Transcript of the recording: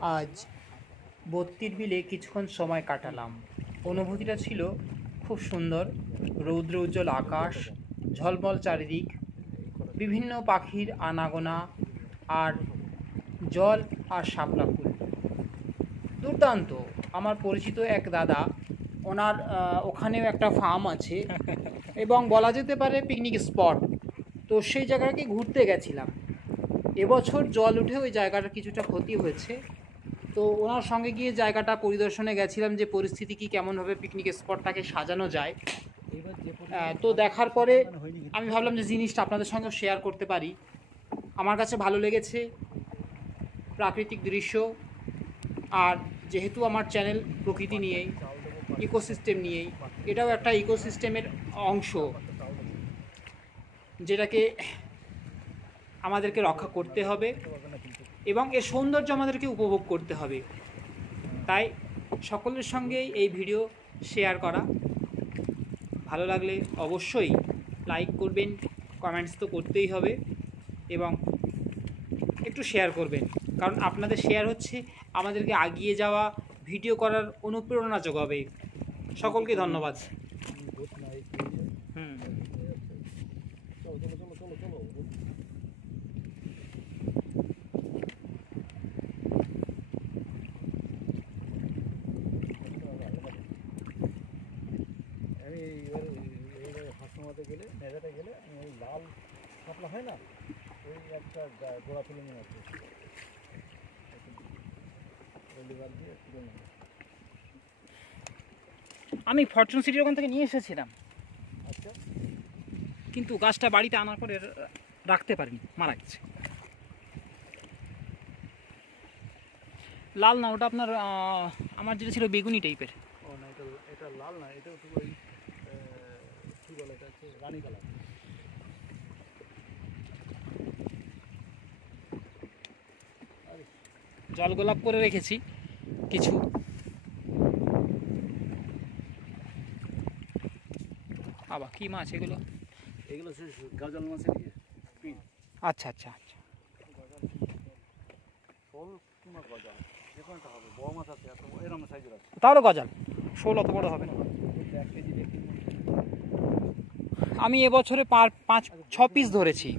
আজ বত্তির বিলে কিছুক্ষণ সময় কাটালাম। অনুভূতিটা ছিল খুব সুন্দর। রৌদ্র উজ্জ্বল আকাশ, ঝলমল চারিদিক, বিভিন্ন পাখির আনাগোনা, আর জল আর শাপলা ফুল। দুর্দান্ত। আমার পরিচিত এক দাদা, ওনার ওখানেও একটা ফার্ম আছে এবং বলা যেতে পারে পিকনিক স্পট। তো সেই জায়গাকে ঘুরতে গেছিলাম। এবছর জল উঠে ওই জায়গাটার কিছুটা ক্ষতি হয়েছে। তো ওনার সঙ্গে গিয়ে জায়গাটা পরিদর্শনে গেছিলাম যে পরিস্থিতি কি, কেমনভাবে পিকনিক স্পটটাকে সাজানো যায়। তো দেখার পরে আমি ভাবলাম যে জিনিসটা আপনাদের সঙ্গেও শেয়ার করতে পারি। আমার কাছে ভালো লেগেছে প্রাকৃতিক দৃশ্য, আর যেহেতু আমার চ্যানেল প্রকৃতি নিয়েই, ইকোসিস্টেম নিয়েই, এটাও একটা ইকোসিস্টেমের অংশ, যেটাকে আমাদেরকে রক্ষা করতে হবে এবং এর সৌন্দর্য আমাদেরকে উপভোগ করতে হবে। তাই সকলের সঙ্গেই এই ভিডিও শেয়ার করা। ভালো লাগলে অবশ্যই লাইক করবেন, কমেন্টস তো করতেই হবে এবং একটু শেয়ার করবেন, কারণ আপনাদের শেয়ার হচ্ছে আমাদেরকে এগিয়ে যাওয়া, ভিডিও করার অনুপ্রেরণা যোগাবে। সকলকে ধন্যবাদ। হাসনাতে গেলে মেঘাতে গেলে আমি ওই লাল শাপলা হয় না, ওই একটা গোড়া তুলে নিয়ে আসবো, আমি ফরচুন সিটির ওখান থেকে নিয়ে এসেছিলাম, আচ্ছা, কিন্তু গাছটা বাড়িতে আনার পরে রাখতে পারিনি, মারা গেছে। লাল না, ওটা আপনার আমার যেটা ছিল বেগুনি টাইপের। ও না, এটা লাল না, এটা তো ওই কী বলে, এটা হচ্ছে রানী কালার। জল গোলাপ করে রেখেছি কিছু। বাবা কি মাছ এগুলো? এগুলো গাজল মাছের পিন। আচ্ছা আচ্ছা আচ্ছা, শোল কিংবা গজাল যে কোনোটা হবে, বড় মাছ আছে, এত এরকম সাইজের আছে। তাহলে গজাল, শোল অত বড় হবে না। 1 কেজি দেখি। আমি এবছরে 5-6 পিস ধরেছি।